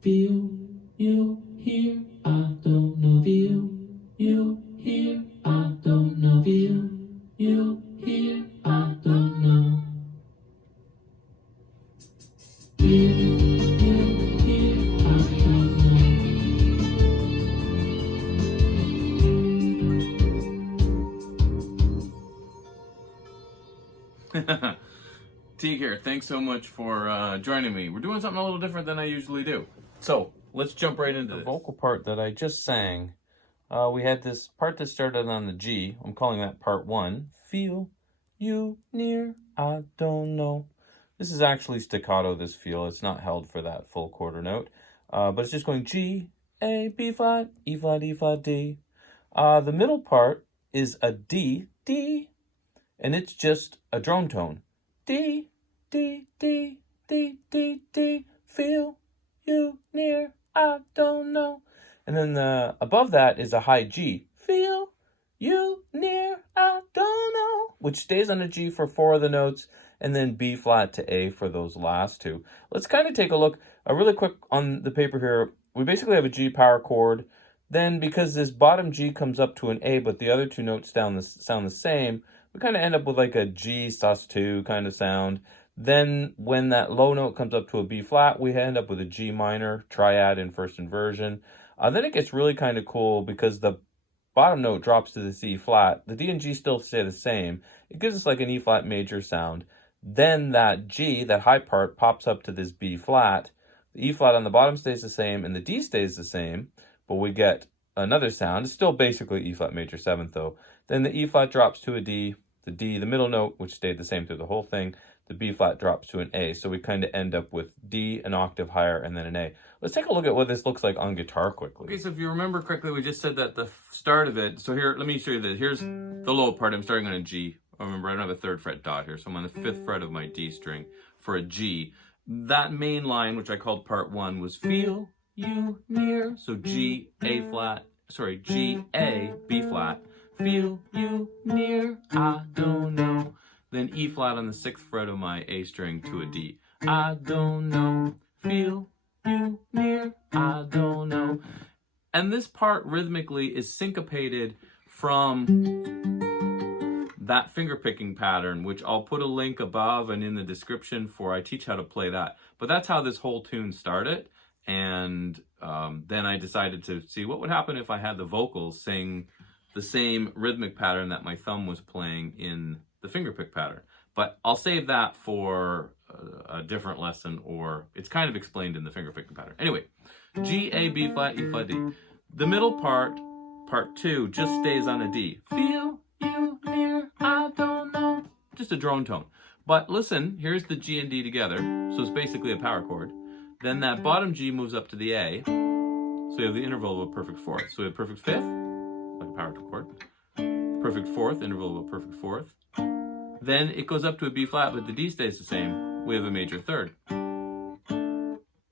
Feel you here, I don't know. Feel you here, I don't know. Feel you here, I don't know. Feel you here, I don't know. T here, thanks so much for joining me. We're doing something a little different than I usually do. So let's jump right into the vocal part that I just sang. We had this part that started on the G. I'm calling that part 1. Feel you near, I don't know. This is actually staccato, this feel. It's not held for that full quarter note. But it's just going G, A, B flat, E flat, E flat, D. The middle part is a D, D, and it's just a drone tone. D, D, D, D, D, D, feel you near, I don't know. And then above that is a high G, feel you near, I don't know, which stays on a G for 4 of the notes, and then B flat to A for those last 2. Let's kind of take a look, really quick on the paper here. We basically have a G power chord. Then because this bottom G comes up to an A, but the other 2 notes sound the same, we kind of end up with like a G sus2 kind of sound. Then when that low note comes up to a B flat, we end up with a G minor triad in first inversion. Then it gets really kind of cool because the bottom note drops to the C flat. The D and G still stay the same. It gives us like an E flat major sound. Then that G, that high part, pops up to this B flat. The E flat on the bottom stays the same and the D stays the same, but we get another sound. It's still basically E flat major 7th though. Then the E flat drops to a D, the D, the middle note, which stayed the same through the whole thing, the B flat drops to an A. So we kind of end up with D, an octave higher, and then an A. Let's take a look at what this looks like on guitar quickly. Okay, so if you remember correctly, we just said that the start of it, so here, let me show you this. Here's the low part. I'm starting on a G. Remember, I don't have a 3rd fret dot here, so I'm on the 5th fret of my D string for a G. That main line, which I called part 1, was feel you near. So G, A flat, sorry, G, A, B flat. Feel you near, I don't know. Then E flat on the 6th fret of my A string to a D. I don't know. Feel you near, I don't know. And this part rhythmically is syncopated from that finger picking pattern, which I'll put a link above and in the description for. I teach how to play that. But that's how this whole tune started. And then I decided to see what would happen if I had the vocals sing the same rhythmic pattern that my thumb was playing in the fingerpick pattern. But I'll save that for a different lesson, or it's kind of explained in the fingerpicking pattern. Anyway, G, A, B flat, E flat, D. The middle part, part 2, just stays on a D. Feel you near, I don't know. Just a drone tone. But listen, here's the G and D together. So it's basically a power chord. Then that bottom G moves up to the A. So you have the interval of a perfect 4th. So we have perfect 5th, like a power chord. Perfect 4th, interval of a perfect 4th. Then it goes up to a B flat, but the D stays the same. We have a major 3rd.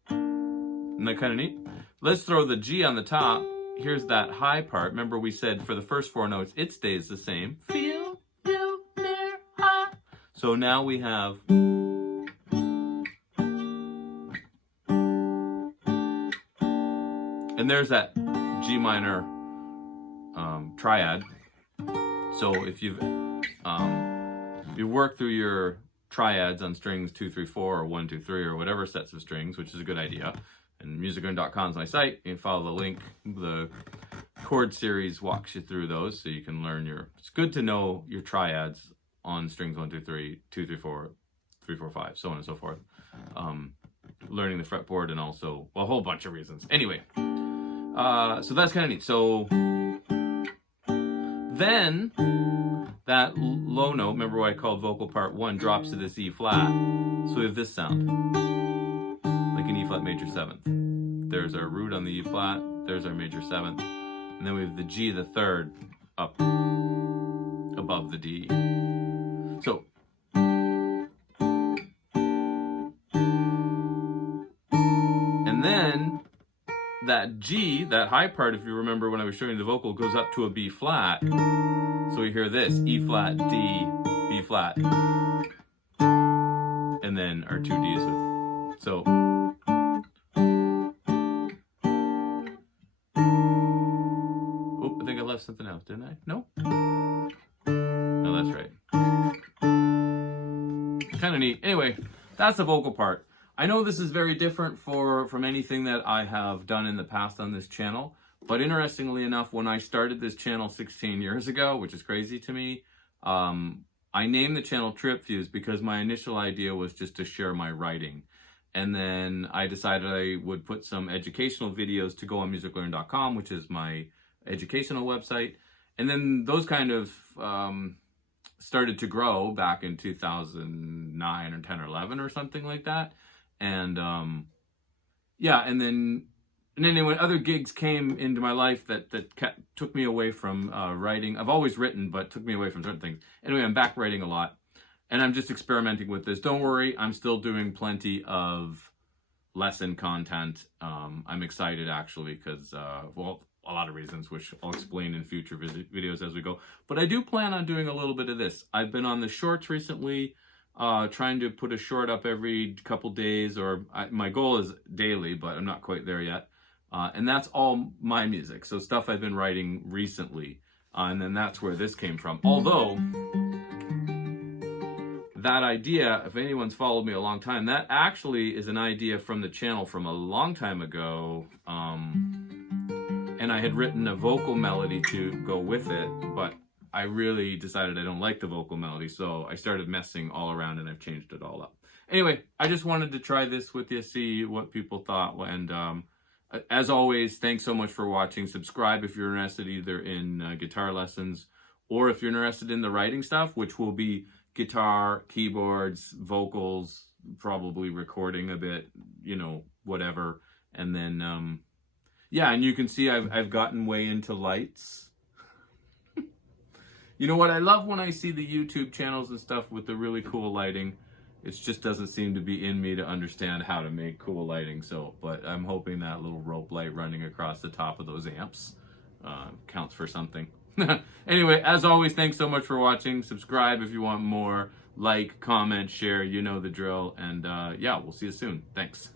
Isn't that kind of neat? Let's throw the G on the top. Here's that high part. Remember we said for the first 4 notes, it stays the same. Feel you near, high. So now we have... And there's that G minor triad. So if you've you work through your triads on strings 2, 3, 4, or 1, 2, 3, or whatever sets of strings, which is a good idea. And musicroom.com is my site. You can follow the link. The chord series walks you through those, so you can learn your. It's good to know your triads on strings 1, 2, 3, 2, 3, 4, 3, 4, 5, so on and so forth. Learning the fretboard and also a whole bunch of reasons. Anyway, so that's kind of neat. So then that low note, remember what I called vocal part 1, drops to this E flat. So we have this sound, like an E flat major 7th. There's our root on the E flat, there's our major 7th. And then we have the G, the 3rd, up above the D. So, and then that G, that high part, if you remember when I was showing you the vocal, goes up to a B flat. So we hear this, E flat, D, B flat. And then our 2 Ds with, so. left something else, didn't I? No? No, that's right. Kind of neat. Anyway, that's the vocal part. I know this is very different from anything that I have done in the past on this channel, but interestingly enough, when I started this channel 16 years ago, which is crazy to me, I named the channel Tripfuse because my initial idea was just to share my writing. And then I decided I would put some educational videos to go on musiclearn.com, which is my educational website. And then those kind of started to grow back in 2009 or 10 or 11 or something like that. And yeah, and then anyway, other gigs came into my life that took me away from writing. I've always written, but took me away from certain things. Anyway, I'm back writing a lot. And I'm just experimenting with this. Don't worry, I'm still doing plenty of lesson content. I'm excited actually because, well, a lot of reasons, which I'll explain in future videos as we go. But I do plan on doing a little bit of this. I've been on the shorts recently, trying to put a short up every couple days, or my goal is daily, but I'm not quite there yet. And that's all my music, so stuff I've been writing recently. And then that's where this came from. Although, that idea, if anyone's followed me a long time, that actually is an idea from the channel from a long time ago. And I had written a vocal melody to go with it, but I really decided I don't like the vocal melody, so I started messing all around and I've changed it all up. Anyway, I just wanted to try this with you, see what people thought. And as always, thanks so much for watching. Subscribe if you're interested either in guitar lessons or if you're interested in the writing stuff, which will be guitar, keyboards, vocals, probably recording a bit, you know, whatever. And then, yeah, and you can see I've gotten way into lights. You know what? I love when I see the YouTube channels and stuff with the really cool lighting. It just doesn't seem to be in me to understand how to make cool lighting. So, but I'm hoping that little rope light running across the top of those amps counts for something. Anyway, as always, thanks so much for watching. Subscribe if you want more. Like, comment, share, you know the drill. And yeah, we'll see you soon. Thanks.